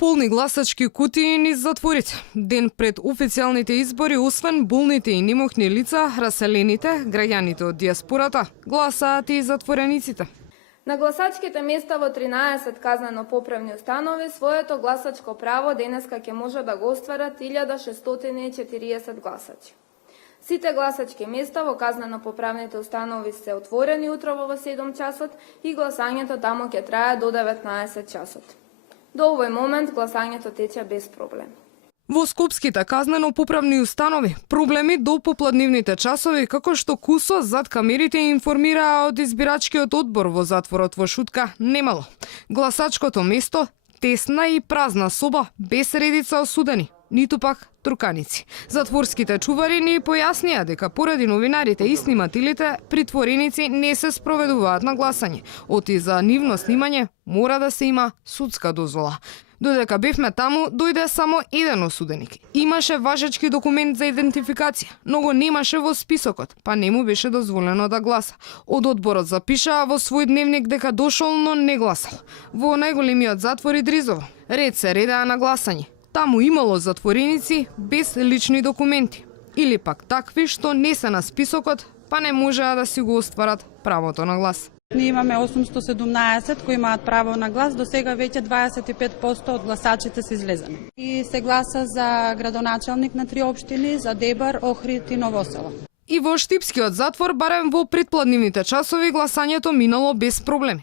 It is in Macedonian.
Полни гласачки кутии низ затворите. Ден пред официјалните избори, освен болните и немохни лица, раселените, граѓаните од диаспората, гласаат и затворениците. На гласачките места во 13 казнено-поправни установи своето гласачко право денеска ќе може да го остварат 1640 гласачи. Сите гласачки места во казнено-поправните установи се отворени утрово во 7 часот и гласањето таму ќе трае до 19 часот. До овој момент гласањето тече без проблем. Во скопските казнено-поправни установи проблеми до попладнивните часови, како што кусо зад камерите информираа од избирачкиот одбор во затворот во Шутка, немало. Гласачкото место тесна и празна соба без редица осудени, ниту пак труканици. Затворските чувари ни појаснија дека поради новинарите и снимателите, притвореници не се спроведуваат на гласање. Оти за нивно снимање мора да се има судска дозвола. Додека бевме таму, дојде само еден осуденик. Имаше важечки документ за идентификација, но го немаше во списокот, па не му беше дозволено да гласа. Од одборот запишаа во свој дневник дека дошол, но не гласал. Во најголемиот затвор Идризово ред се редаа на гласање. Таму имало затвореници без лични документи, или пак такви што не се на списокот, па не можеа да си го остварат правото на глас. Ние имаме 817 кои имаат право на глас, до сега веќе 25% од гласачите се излезени. И се гласа за градоначалник на 3 општини, за Дебар, Охрид и Новосело. И во Штипскиот затвор, барем во предпладнивните часови, гласањето минало без проблеми.